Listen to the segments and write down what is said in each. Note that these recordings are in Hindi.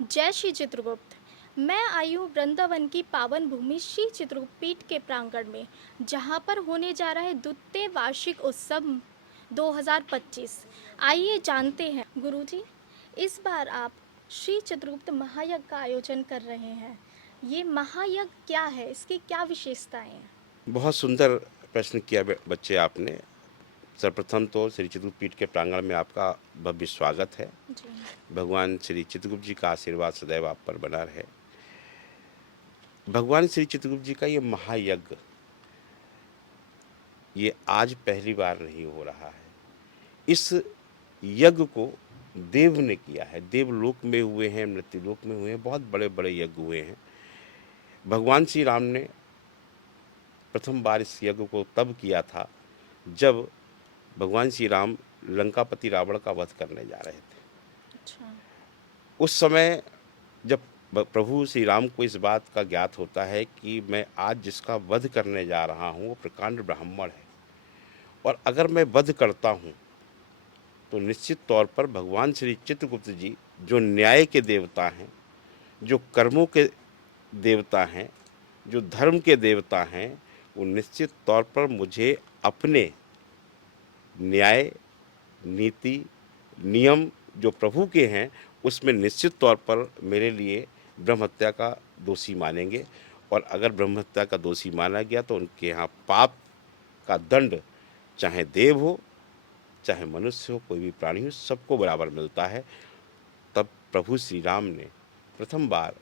जय श्री चित्रगुप्त। मैं आई हूँ वृंदावन की पावन भूमि श्री चित्रगुप्त पीठ के प्रांगण में, जहाँ पर होने जा रहा है द्वितीय वार्षिक उत्सव 2025। आइए जानते हैं गुरुजी, इस बार आप श्री चित्रगुप्त महायज्ञ का आयोजन कर रहे हैं। ये महायज्ञ क्या है, इसकी क्या विशेषताएं हैं? बहुत सुंदर प्रश्न किया बच्चे आपने। सर्वप्रथम तो श्री चित्रगुप्त पीठ के प्रांगण में आपका भव्य स्वागत है। जी। भगवान श्री चित्रगुप्त जी का आशीर्वाद सदैव आप पर बना रहे। भगवान श्री चित्रगुप्त जी का ये महायज्ञ ये आज पहली बार नहीं हो रहा है। इस यज्ञ को देव ने किया है। देवलोक में हुए हैं, मृत्युलोक में हुए हैं, बहुत बड़े बड़े यज्ञ हुए हैं। भगवान श्री राम ने प्रथम बार इस यज्ञ को तब किया था जब भगवान श्री राम लंकापति रावण का वध करने जा रहे थे। अच्छा। उस समय जब प्रभु श्री राम को इस बात का ज्ञात होता है कि मैं आज जिसका वध करने जा रहा हूँ वो प्रकांड ब्राह्मण है, और अगर मैं वध करता हूँ तो निश्चित तौर पर भगवान श्री चित्रगुप्त जी जो न्याय के देवता हैं, जो कर्मों के देवता हैं, जो धर्म के देवता हैं, वो निश्चित तौर पर मुझे अपने न्याय, नीति, नियम जो प्रभु के हैं उसमें निश्चित तौर पर मेरे लिए ब्रह्म हत्या का दोषी मानेंगे। और अगर ब्रह्म हत्या का दोषी माना गया तो उनके यहाँ पाप का दंड चाहे देव हो चाहे मनुष्य हो, कोई भी प्राणी हो, सबको बराबर मिलता है। तब प्रभु श्री राम ने प्रथम बार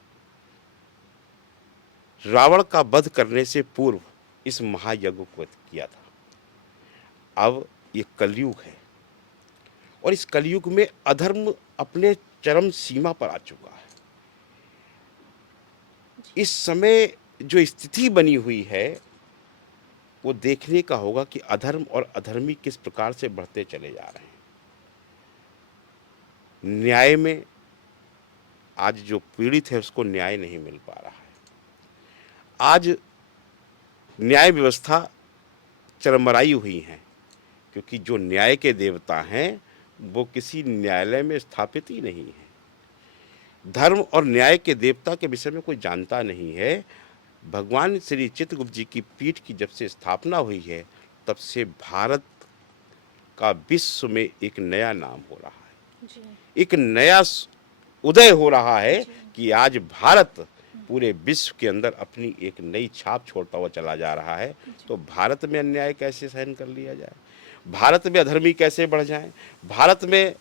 रावण का वध करने से पूर्व इस महायज्ञ को किया था। अब ये कलयुग है और इस कलयुग में अधर्म अपने चरम सीमा पर आ चुका है। इस समय जो स्थिति बनी हुई है वो देखने का होगा कि अधर्म और अधर्मी किस प्रकार से बढ़ते चले जा रहे हैं। न्याय में आज जो पीड़ित है उसको न्याय नहीं मिल पा रहा है। आज न्याय व्यवस्था चरमराई हुई है, क्योंकि जो न्याय के देवता हैं वो किसी न्यायालय में स्थापित ही नहीं है। धर्म और न्याय के देवता के विषय में कोई जानता नहीं है। भगवान श्री चित्रगुप्त जी की पीठ की जब से स्थापना हुई है तब से भारत का विश्व में एक नया नाम हो रहा है, जी। एक नया उदय हो रहा है जी। कि आज भारत पूरे विश्व के अंदर अपनी एक नई छाप छोड़ता हुआ चला जा रहा है। जी। तो भारत में अन्याय कैसे सहन कर लिया जाए, भारत में अधर्मी कैसे बढ़ जाए, भारत में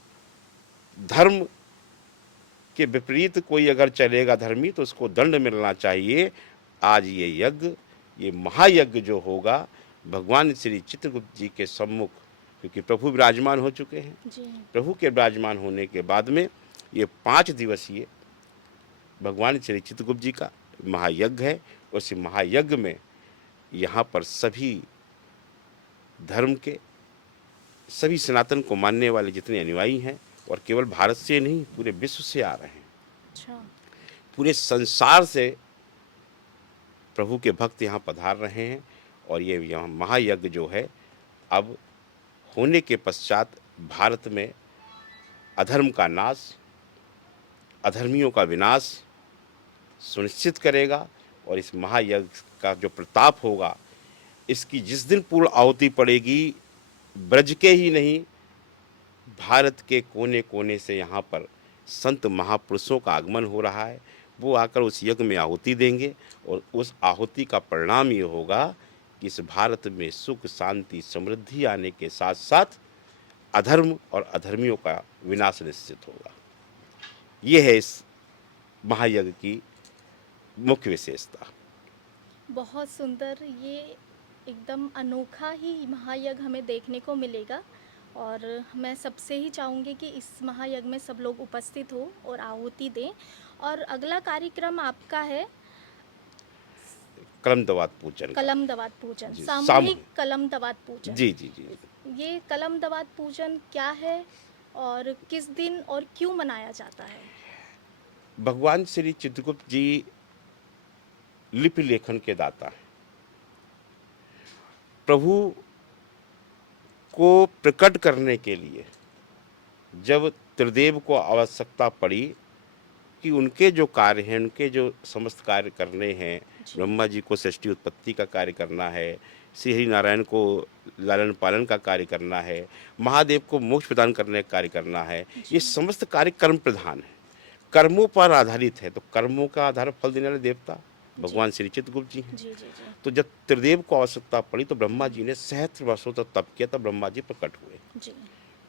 धर्म के विपरीत कोई अगर चलेगा धर्मी तो उसको दंड मिलना चाहिए। आज ये यज्ञ, ये महायज्ञ जो होगा भगवान श्री चित्रगुप्त जी के सम्मुख, क्योंकि प्रभु विराजमान हो चुके हैं, जी। प्रभु के विराजमान होने के बाद में ये 5 दिवसीय भगवान श्री चित्रगुप्त जी का महायज्ञ है। उस महायज्ञ में यहाँ पर सभी धर्म के, सभी सनातन को मानने वाले जितने अनुयायी हैं, और केवल भारत से नहीं पूरे विश्व से आ रहे हैं, अच्छा। पूरे संसार से प्रभु के भक्त यहाँ पधार रहे हैं। और ये यहाँ महायज्ञ जो है अब होने के पश्चात भारत में अधर्म का नाश, अधर्मियों का विनाश सुनिश्चित करेगा। और इस महायज्ञ का जो प्रताप होगा, इसकी जिस दिन पूर्ण आहुति पड़ेगी, ब्रज के ही नहीं भारत के कोने कोने से यहाँ पर संत महापुरुषों का आगमन हो रहा है। वो आकर उस यज्ञ में आहुति देंगे और उस आहुति का परिणाम ये होगा कि इस भारत में सुख, शांति, समृद्धि आने के साथ साथ अधर्म और अधर्मियों का विनाश निश्चित होगा। ये है इस महायज्ञ की मुख्य विशेषता। बहुत सुंदर। ये एकदम अनोखा ही महायज्ञ हमें देखने को मिलेगा, और मैं सबसे ही चाहूँगी कि इस महायज्ञ में सब लोग उपस्थित हो और आहुति दें। और अगला कार्यक्रम आपका है कलम दवात पूजन का। कलम दवात पूजन, जी, सामूहिक सामूहिक। कलम दवात पूजन। जी जी जी। ये कलम दवात पूजन क्या है और किस दिन और क्यों मनाया जाता है? भगवान श्री चित्रगुप्त जी लिपि लेखन के दाता हैं। प्रभु को प्रकट करने के लिए जब त्रिदेव को आवश्यकता पड़ी कि उनके जो कार्य हैं, उनके जो समस्त कार्य करने हैं, जी। ब्रह्मा जी को सृष्टि उत्पत्ति का कार्य करना है, श्री हरि नारायण को लालन पालन का कार्य करना है, महादेव को मोक्ष प्रदान करने का कार्य करना है, ये जी। समस्त कार्य कर्म प्रधान है, कर्मों पर आधारित है। तो कर्मों का आधार फल देने वाले देवता भगवान श्री चित्रगुप्त जी हैं। जी जी जी। तो जब त्रिदेव को आवश्यकता पड़ी तो ब्रह्मा जी ने सहस्त्र वर्षों तक तप किया, तब ब्रह्मा जी प्रकट हुए। जी।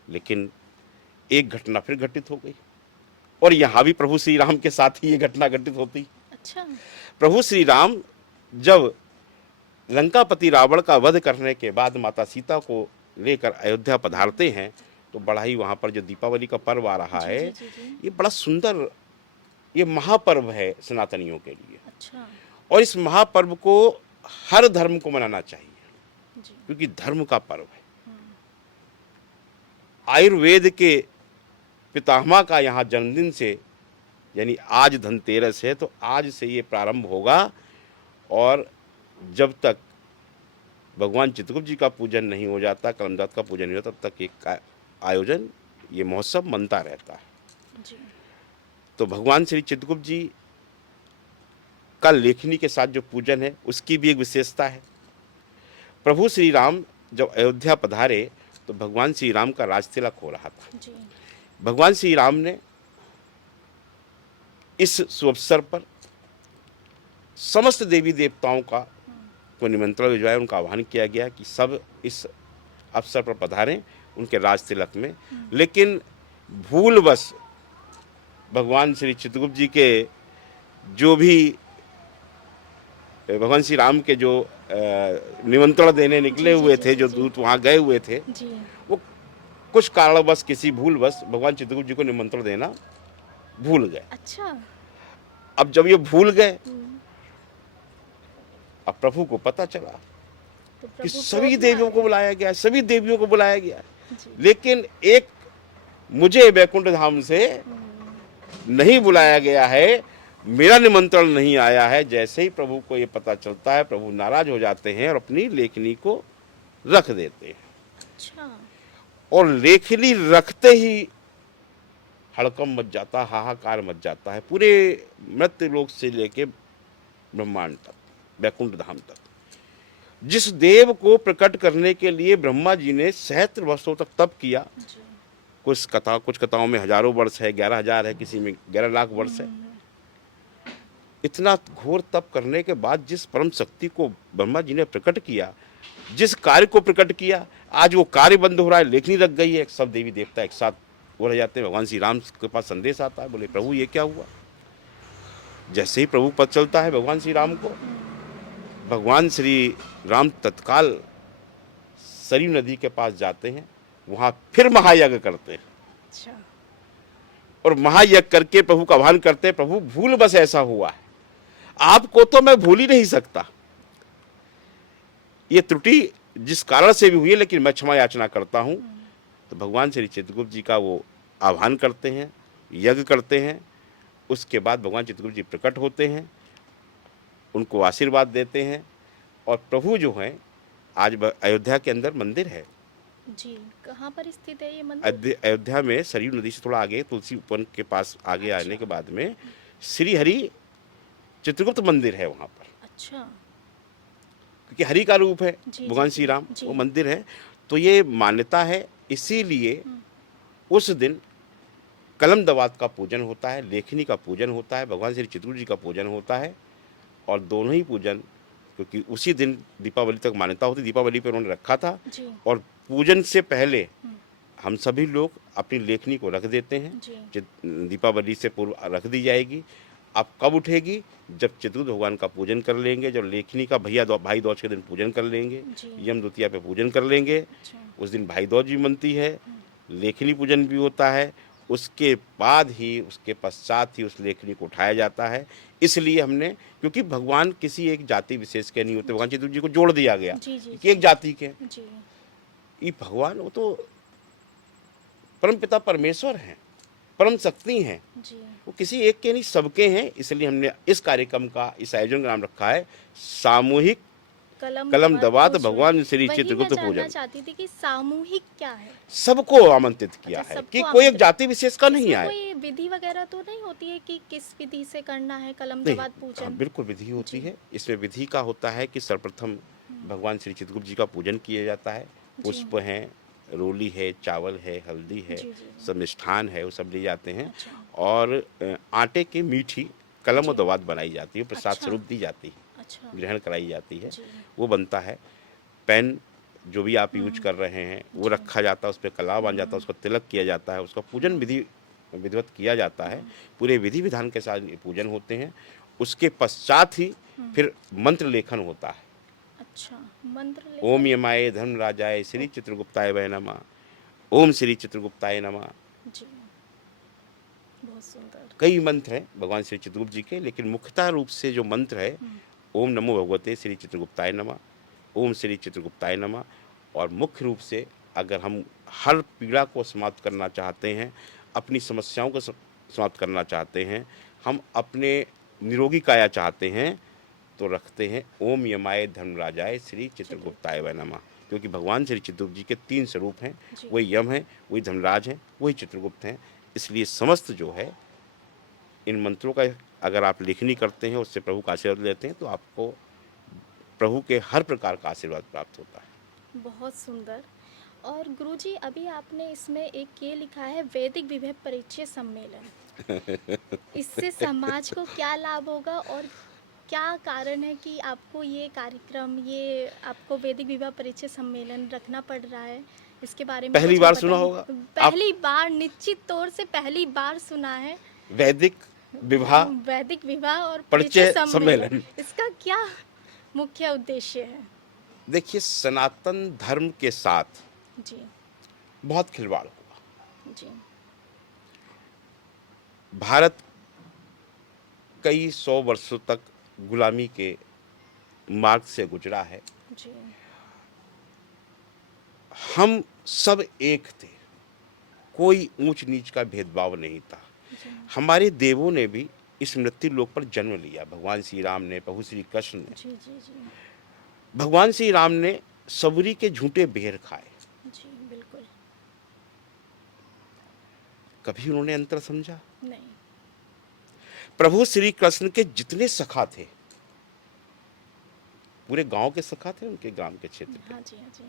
लेकिन एक घटना फिर घटित हो गई, और यहाँ भी प्रभु श्री राम के साथ ही ये घटना घटित होती। अच्छा। प्रभु श्री राम जब लंकापति रावण का वध करने के बाद माता सीता को लेकर अयोध्या पधारते हैं, तो बड़ा ही वहाँ पर जो दीपावली का पर्व आ रहा जी है, जी जी जी। ये बड़ा सुंदर, ये महापर्व है सनातनियों के लिए। अच्छा। और इस महापर्व को हर धर्म को मनाना चाहिए, जी। क्योंकि धर्म का पर्व है। हम्म। आयुर्वेद के पितामह का यहाँ जन्मदिन से, यानी आज धनतेरस है, तो आज से ये प्रारंभ होगा, और जब तक भगवान चित्रगुप्त जी का पूजन नहीं हो जाता, कलमदात का पूजन नहीं होता, तब तक एक आयोजन, ये महोत्सव मनता रहता है। जी। तो भगवान श्री चित्रगुप्त जी का लेखनी के साथ जो पूजन है, उसकी भी एक विशेषता है। प्रभु श्री राम जब अयोध्या पधारे तो भगवान श्री राम का राजतिलक हो रहा था। जी। भगवान श्री राम ने इस शुभ अवसर पर समस्त देवी देवताओं का को निमंत्रण भिजवाया, उनका आह्वान किया गया कि सब इस अवसर पर पधारें उनके राज तिलक में। लेकिन भूलवश भगवान श्री चित्रगुप्त जी के जो भी भगवान श्री राम के जो निमंत्रण देने निकले जी, हुए जी, थे, जी, जो जी। दूत वहाँ गए हुए थे, जी। वो कुछ कारणवश, किसी भूलवश भगवान चित्रगुप्त जी को निमंत्रण देना भूल गए। अच्छा। अब जब ये भूल गए, हम्म। अब प्रभु को पता चला तो कि प्रभु सभी क्रोध में देवियों को आए। बुलाया गया है, सभी देवियों को बुलाया गया है, जी। लेकिन एक मुझे वैकुंठ धाम से नहीं बुलाया गया है, मेरा निमंत्रण नहीं आया है। जैसे ही प्रभु को ये पता चलता है, प्रभु नाराज हो जाते हैं और अपनी लेखनी को रख देते हैं। अच्छा। और लेखनी रखते ही हड़कंप मच जाता, हाहाकार मच जाता है पूरे मृत्यु लोक से लेके ब्रह्मांड तक, वैकुंठ धाम तक। जिस देव को प्रकट करने के लिए ब्रह्मा जी ने सहस्त्र वर्षों तक तप किया, जी। कुछ कथाओं में हजारों वर्ष है, 11,000 है, किसी में 11 लाख वर्ष है। इतना घोर तप करने के बाद जिस परम शक्ति को ब्रह्मा जी ने प्रकट किया, जिस कार्य को प्रकट किया, आज वो कार्य बंद हो रहा है, लेखनी रख गई है। सब देवी देवता एक साथ वो रह जाते हैं। भगवान श्री राम के पास संदेश आता है, बोले प्रभु ये क्या हुआ। जैसे ही प्रभु पता चलता है भगवान श्री राम को, भगवान श्री राम तत्काल सरयू नदी के पास जाते हैं, वहां फिर महायज्ञ करते हैं, अच्छा। और महायज्ञ करके प्रभु का आह्वान करते हैं, प्रभु भूल बस ऐसा हुआ है, आपको तो मैं भूल ही नहीं सकता, ये त्रुटि जिस कारण से भी हुई है, लेकिन मैं क्षमा याचना करता हूं। तो भगवान श्री चित्रगुप्त जी का वो आह्वान करते हैं, यज्ञ करते हैं। उसके बाद भगवान चित्रगुप्त जी प्रकट होते हैं, उनको आशीर्वाद देते हैं, और प्रभु जो हैं, आज अयोध्या के अंदर मंदिर है। जी। कहाँ पर स्थित है ये मंदिर? अयोध्या में सरयू नदी से थोड़ा आगे, तुलसी वन के पास आगे अच्छा। आने के बाद में श्री हरि चित्रगुप्त मंदिर है वहाँ पर, अच्छा। क्योंकि हरि का रूप है जी, भगवान जी, श्री राम, जी। वो मंदिर है। तो ये मान्यता है, इसीलिए उस दिन कलम दवात का पूजन होता है, लेखनी का पूजन होता है, भगवान श्री चित्रगुप्त जी का पूजन होता है। और दोनों ही पूजन, क्योंकि उसी दिन दीपावली तक मान्यता होती, दीपावली पर उन्होंने रखा था। जी। और पूजन से पहले हम सभी लोग अपनी लेखनी को रख देते हैं, जी। दीपावली से पूर्व रख दी जाएगी। अब कब उठेगी? जब चित्रगुप्त भगवान का पूजन कर लेंगे, जब लेखनी का भाई दूज के दिन पूजन कर लेंगे, जी। यम द्वितीया पे पूजन कर लेंगे। अच्छा। उस दिन भाई दूज भी मनती है, लेखनी पूजन भी होता है। उसके बाद ही, उसके पश्चात ही उस लेखनी को उठाया जाता है। इसलिए हमने, क्योंकि भगवान किसी एक जाति विशेष के नहीं होते, भगवान चित्रगुप्त जी को जोड़ दिया गया जी, जी, कि एक जाति के। जी। ये भगवान, वो तो परम पिता परमेश्वर हैं, परम शक्ति हैं, जी। वो किसी एक के नहीं, सबके हैं। इसलिए हमने इस कार्यक्रम का, इस आयोजन का नाम रखा है सामूहिक कलम दवात पूजन। भगवान श्री वही चित्रगुप्त मैं जानना पूजन। चाहती थी कि सामूहिक क्या है? सबको आमंत्रित किया अच्छा, है, सबको कि कोई एक आमंत्रित। जाति विशेष का नहीं इसमें आए। कोई विधि वगैरह तो नहीं होती है कि किस विधि से करना है कलम नहीं, दवात हाँ, पूजन? बिल्कुल विधि होती जी। है। इसमें विधि का होता है कि सर्वप्रथम भगवान श्री चित्रगुप्त जी का पूजन किया जाता है। जी। पुष्प हैं, रोली है, चावल है, हल्दी है, जी, जी, जी। सब मिष्ठान है, वो सब ले जाते हैं अच्छा। और आटे की मीठी कलम और जी। दवात बनाई जाती है, प्रसाद अच्छा, स्वरूप दी जाती है, अच्छा। ग्रहण कराई जाती है, जी। वो बनता है। पेन जो भी आप यूज हुँ, कर रहे हैं वो जी। रखा जाता है, उस पे कला बांध जाता है, हुँ, उसका तिलक किया जाता है, उसका पूजन हुँ, विधिवत किया जाता है। हुँ, पूरे विधि विधान के साथ ये पूजन होते हैं। उसके पश्चात ही हुँ। फिर मंत्र लेखन होता है। अच्छा, मंत्र ओम लेखन? यमाय धर्मराजाय श्री ओह! चित्रगुप्ताय वै नमः। ओम श्री चित्रगुप्ताय नमः। जी, बहुत सुंदर। कई मंत्र हैं भगवान श्री चित्रगुप्त जी के, लेकिन मुख्यतः रूप से जो मंत्र है, हुँ, ओम नमो भगवते श्री चित्रगुप्ताय नमः, ओम श्री चित्रगुप्ताय नमः। और मुख्य रूप से अगर हम हर पीड़ा को समाप्त करना चाहते हैं, अपनी समस्याओं को समाप्त करना चाहते हैं, हम अपने निरोगी काया चाहते हैं, तो रखते हैं ओम यमाय धर्मराजाय श्री चित्रगुप्ताय वै नमः। क्योंकि भगवान श्री चित्रगुप्त जी के 3 स्वरूप हैं, जी, वही यम है, वही धर्मराज हैं, वही चित्रगुप्त हैं। इसलिए समस्त जो है इन मंत्रों का अगर आप लेखनी करते हैं, उससे प्रभु का आशीर्वाद लेते हैं, तो आपको प्रभु के हर प्रकार का आशीर्वाद प्राप्त होता है। बहुत सुंदर। और गुरुजी अभी आपने इसमें एक ये लिखा है वैदिक विभव परिचय सम्मेलन। इससे समाज को क्या लाभ होगा और क्या कारण है कि आपको ये कार्यक्रम, ये आपको वैदिक विवाह परिचय सम्मेलन रखना पड़ रहा है? इसके बारे में पहली कुछ बार आप सुना बताइए। होगा आप पहली बार, निश्चित तौर से पहली बार सुना है। वैदिक विवाह वैदिक विवाह और परिचय परिचय सम्मेलन, सम्मेलन। इसका क्या मुख्य उद्देश्य है? देखिए, सनातन धर्म के साथ जी, बहुत खिलवाड़ हुआ। जी, भारत कई 100 वर्षों तक गुलामी के मार्ग से गुजरा है। जी, हम सब एक थे, कोई ऊंच नीच का भेदभाव नहीं था। जी, हमारे देवों ने भी इस मृत्यु लोक पर जन्म लिया। भगवान श्री राम ने, प्रभु श्री कृष्ण ने। जी, जी, जी, भगवान श्री राम ने सबरी के झूठे बेर खाए। जी, बिल्कुल। कभी उन्होंने अंतर समझा? नहीं। प्रभु श्री कृष्ण के जितने सखा थे, पूरे गांव के सखा थे, उनके ग्राम के क्षेत्र के। हाँ जी, हाँ जी,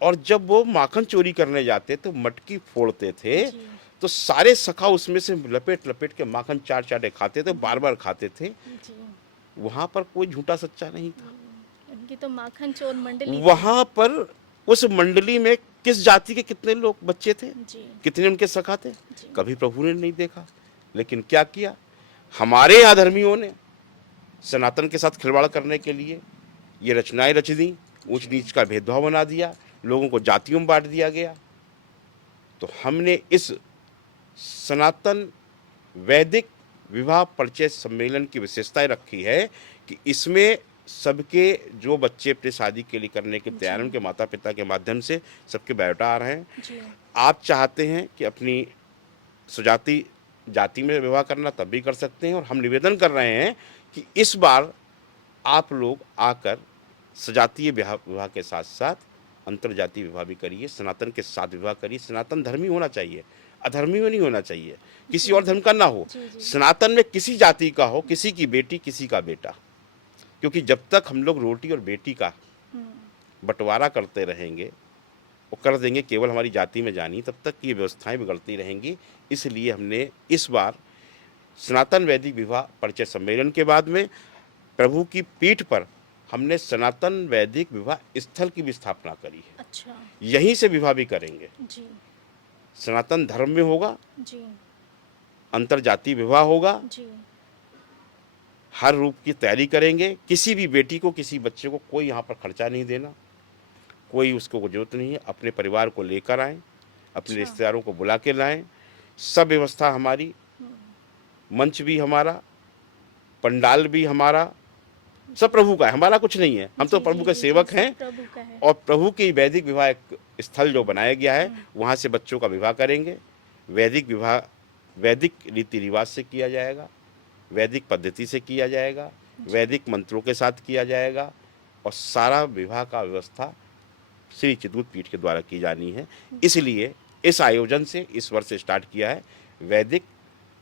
और जब वो माखन चोरी करने जाते तो मटकी फोड़ते थे, जी, तो सारे सखा उसमें से लपेट लपेट के माखन चार चाटे खाते थे, बार बार खाते थे। जी। वहां पर कोई झूठा सच्चा नहीं था। उनकी तो माखन चोर मंडली थी। वहां पर उस मंडली में किस जाति के कितने लोग बच्चे थे, जी, कितने उनके सखा थे, जी, कभी प्रभु ने नहीं देखा। लेकिन क्या किया हमारे यहाँ धर्मियों ने? सनातन के साथ खिलवाड़ करने के लिए ये रचनाएं रच दी, ऊंच जी, नीच का भेदभाव बना दिया, लोगों को जातियों में बांट दिया गया। तो हमने इस सनातन वैदिक विवाह परिचय सम्मेलन की विशेषताएं रखी है कि इसमें सबके जो बच्चे अपने शादी के लिए करने के तैयार हैं, जी, उनके माता पिता के माध्यम से सबके बायोडा आ रहे हैं। जी, आप चाहते हैं कि अपनी स्वजाति जाति में विवाह करना, तब भी कर सकते हैं। और हम निवेदन कर रहे हैं कि इस बार आप लोग आकर सजातीय विवाह के साथ साथ अंतर्जातीय विवाह भी करिए, सनातन के साथ विवाह करिए। सनातन धर्मी होना चाहिए, अधर्मी में नहीं होना चाहिए, किसी जी, और धर्म का ना हो। जी, जी, सनातन में किसी जाति का हो, किसी की बेटी, किसी का बेटा। क्योंकि जब तक हम लोग रोटी और बेटी का हुँ, बंटवारा करते रहेंगे और कर देंगे केवल हमारी जाति में जानी, तब तक ये व्यवस्थाएं बिगड़ती रहेंगी। इसलिए हमने इस बार सनातन वैदिक विवाह परिचय सम्मेलन के बाद में प्रभु की पीठ पर हमने सनातन वैदिक विवाह स्थल की भी स्थापना करी है। अच्छा, यहीं से विवाह भी करेंगे, जी, सनातन धर्म में होगा, जी, अंतरजातीय विवाह होगा, जी, हर रूप की तैयारी करेंगे। किसी भी बेटी को, किसी बच्चे को कोई यहाँ पर खर्चा नहीं देना, कोई उसको जरूरत नहीं है। अपने परिवार को लेकर आएँ, अपने अच्छा, रिश्तेदारों को बुला के लाएँ। सब व्यवस्था हमारी, हुँ, मंच भी हमारा, पंडाल भी हमारा, सब प्रभु का है, हमारा कुछ नहीं है। हम तो जी, प्रभु जी, के जी, जी, सेवक हैं। सब प्रभु का है। और प्रभु की वैदिक विवाह एक स्थल जो बनाया गया है, हुँ, वहाँ से बच्चों का विवाह करेंगे। वैदिक विवाह वैदिक रीति रिवाज से किया जाएगा, वैदिक पद्धति से किया जाएगा, जी, वैदिक मंत्रों के साथ किया जाएगा। और सारा विवाह का व्यवस्था श्री चित्रकूट पीठ के द्वारा की जानी है। इसलिए इस आयोजन से इस वर्ष स्टार्ट किया है। वैदिक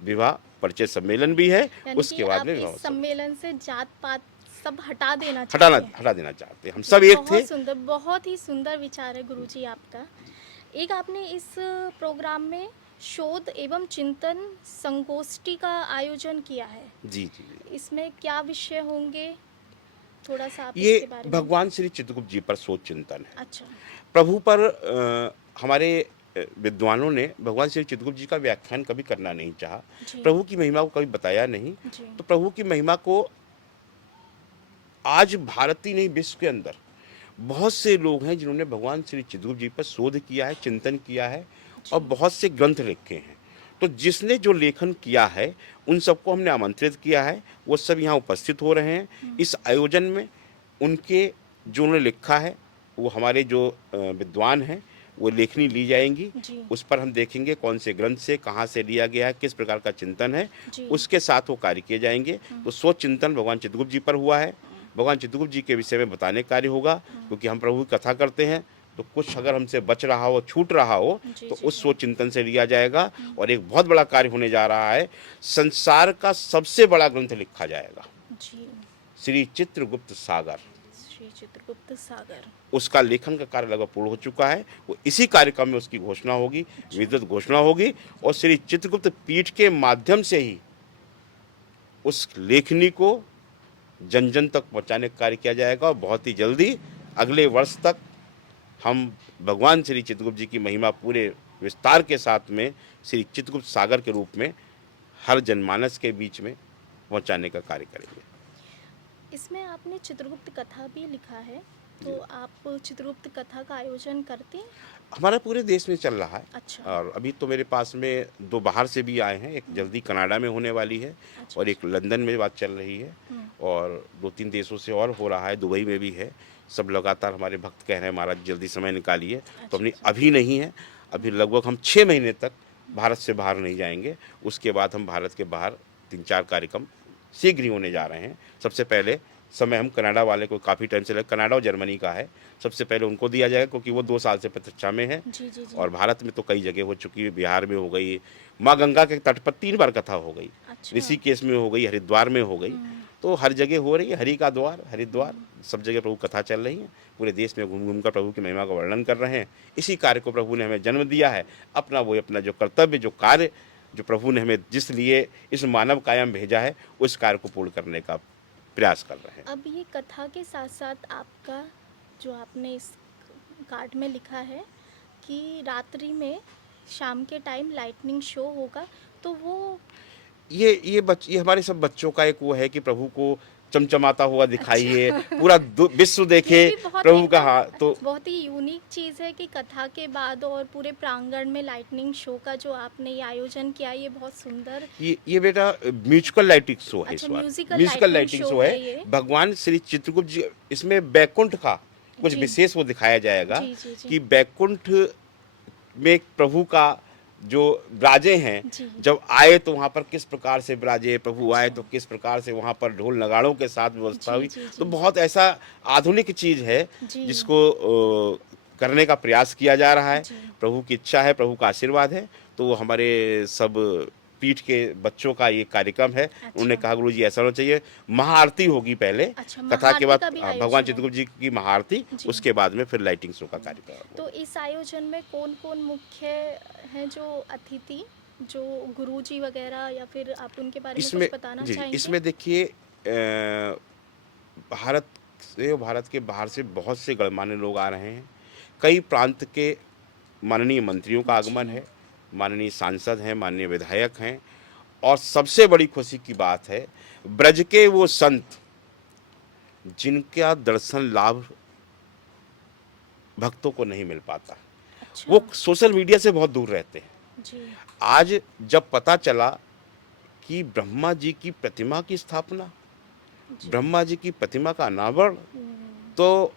विवाह परिचय सम्मेलन भी है, यानी उसके कि बाद आप में इस विवाह उत्सव सम्मेलन से जात पात सब हटा देना चाहते हैं। हटा देना चाहते हैं। हम सब एक थे। बहुत सुंदर, बहुत ही सुंदर विचार है गुरुजी आपका। एक आपने इस प्रोग्राम में शोध एवं चिंतन संगोष्ठी का आयोजन किया है। जी जी जी। इसमें क्या विषय होंगे, थोड़ा सा आप ये इसके बारे में। भगवान श्री चित्रगुप्त जी पर शोध चिंतन है। अच्छा। प्रभु पर हमारे विद्वानों ने भगवान श्री चित्रगुप्त जी का व्याख्यान कभी करना नहीं चाहा, जी प्रभु की महिमा को कभी बताया नहीं। जी तो प्रभु की महिमा को आज भारत ही नहीं, विश्व के अंदर बहुत से लोग हैं जिन्होंने भगवान श्री चित्रगुप्त जी पर शोध किया है, चिंतन किया है और जी बहुत से ग्रंथ लिखे हैं। तो जिसने जो लेखन किया है उन सबको हमने आमंत्रित किया है, वो सब यहाँ उपस्थित हो रहे हैं इस आयोजन में। उनके जो उन्होंने लिखा है वो हमारे जो विद्वान हैं वो लेखनी ली जाएंगी, जी उस पर हम देखेंगे कौन से ग्रंथ से कहाँ से लिया गया है, किस प्रकार का चिंतन है, जी उसके साथ वो कार्य किए जाएंगे। तो सोच चिंतन भगवान चित्रगुप्त जी पर हुआ है, भगवान चित्रगुप्त जी के विषय में बताने कार्य होगा, क्योंकि हम प्रभु की कथा करते हैं तो कुछ अगर हमसे बच रहा हो, छूट रहा हो जी तो जी उस सोच चिंतन से लिया जाएगा। और एक बहुत बड़ा कार्य होने जा रहा है, संसार का सबसे बड़ा ग्रंथ लिखा जाएगा, जी। श्री चित्रगुप्त सागर। श्री चित्रगुप्त सागर। उसका लेखन का कार्य लगभग पूर्ण हो चुका है, वो इसी कार्यक्रम में उसकी घोषणा होगी, विधिवत घोषणा होगी और श्री चित्रगुप्त पीठ के माध्यम से ही उस लेखनी को जन जन तक पहुंचाने का कार्य किया जाएगा। और बहुत ही जल्दी अगले वर्ष तक हम भगवान श्री चित्रगुप्त जी की महिमा पूरे विस्तार के साथ में श्री चित्रगुप्त सागर के रूप में हर जनमानस के बीच में पहुंचाने का कार्य करेंगे। इसमें आपने चित्रगुप्त कथा भी लिखा है, तो आप चित्रगुप्त कथा का आयोजन करते हैं? हमारा पूरे देश में चल रहा है। अच्छा। और अभी तो मेरे पास में 2 बाहर से भी आए हैं, एक जल्दी कनाडा में होने वाली है अच्छा। और एक लंदन में बात चल रही है और 2-3 देशों से और हो रहा है, दुबई में भी है। सब लगातार हमारे भक्त कह रहे हैं महाराज जल्दी समय निकालिए, तो अपनी अभी नहीं है, अभी लगभग हम 6 महीने तक भारत से बाहर नहीं जाएंगे। उसके बाद हम भारत के बाहर 3-4 कार्यक्रम शीघ्र ही होने जा रहे हैं। सबसे पहले समय हम कनाडा वाले को काफ़ी टाइम से लगा, कनाडा और जर्मनी का है, सबसे पहले उनको दिया जाएगा क्योंकि वो 2 साल से प्रतीक्षा में है। जी जी जी। और भारत में तो कई जगह हो चुकी है, बिहार में हो गई, माँ गंगा के तट पर 3 बार कथा हो गई, अच्छा। ऋषिकेश में हो गई, हरिद्वार में हो गई, तो हर जगह हो रही है। हरि का द्वार, हरिद्वार, सब जगह प्रभु कथा चल रही है। पूरे देश में घूम घूम कर प्रभु की महिमा का वर्णन कर रहे हैं। इसी कार्य को प्रभु ने हमें जन्म दिया है, अपना जो कर्तव्य, जो कार्य जो प्रभु ने हमें जिस लिए इस मानव कायम भेजा है, उस कार्य को पूर्ण करने का प्रयास कर रहे हैं। अब ये कथा के साथ साथ आपका जो आपने इस कार्ड में लिखा है कि रात्रि में शाम के टाइम लाइटनिंग शो होगा, तो वो ये हमारे सब बच्चों का एक वो है कि प्रभु को चमचमाता हुआ दिखाइए, अच्छा। पूरा विश्व देखे ये भी बहुत प्रभु का। एकदम हाँ, तो बहुत ही यूनिक चीज़ है कि कथा के बाद और पूरे प्रांगण में लाइटनिंग शो का जो आपने ये आयोजन किया, ये बहुत सुंदर। ये बेटा म्यूजिकल लाइटिंग शो है। अच्छा, इस बार musical musical lighting lighting show show है है। ये। भगवान श्री चित्रगुप्त जी, इसमें बैकुंठ का कुछ जी। विशेष वो दिखाया जाएगा जी जी जी। कि बैकुंठ में प्रभु का जो विराजे हैं, जी। जब आए तो वहाँ पर किस प्रकार से विराजे, प्रभु आए अच्छा। तो किस प्रकार से वहाँ पर ढोल नगाड़ों के साथ व्यवस्था जी हुई। जी तो जी। बहुत ऐसा आधुनिक चीज़ है जी। जिसको करने का प्रयास किया जा रहा है। जी। प्रभु की इच्छा है, प्रभु का आशीर्वाद है, तो वो हमारे सब पीठ के बच्चों का ये कार्यक्रम है। उन्होंने अच्छा। कहा गुरु जी ऐसा होना चाहिए, महाआरती होगी पहले, अच्छा, कथा के महाआरती बाद का भी भगवान आयोजन है। चित्रगुप्त जी की महाआरती, जी। उसके बाद में फिर लाइटिंग शो का कार्यक्रम। तो इस आयोजन में कौन कौन मुख्य हैं जो अतिथि, जो गुरुजी वगैरह, या फिर आप उनके बारे में इसमें कुछ बताना जी, चाहेंगे? इसमें देखिए भारत से और भारत के बाहर से बहुत से गणमान्य लोग आ रहे हैं। कई प्रांत के माननीय मंत्रियों का आगमन जी। है, माननीय सांसद हैं, माननीय विधायक हैं और सबसे बड़ी खुशी की बात है, ब्रज के वो संत जिनका दर्शन लाभ भक्तों को नहीं मिल पाता, अच्छा। वो सोशल मीडिया से बहुत दूर रहते हैं। जी आज जब पता चला कि ब्रह्मा जी की प्रतिमा की स्थापना, जी। ब्रह्मा जी की प्रतिमा का अनावरण, तो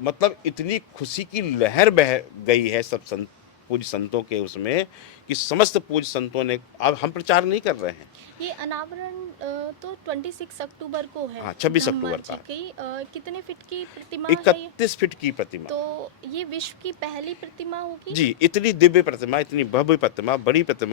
मतलब इतनी खुशी की लहर बह गई है सब पूज्य संतों के उसमें कि समस्त पूज्य संतों ने, अब हम प्रचार नहीं कर रहे हैं। ये अनावरण तो 26 अक्टूबर को है। हाँ, 26 ब्रह्मा अक्टूबर जी का। की कितने फीट की प्रतिमा है ये? 31 फीट की प्रतिमा। तो ये विश्व की पहली प्रतिमा होगी? जी, इतनी दिव्य प्रतिमा, इतनी भव्य प्रतिमा, बड़ी प्रतिमा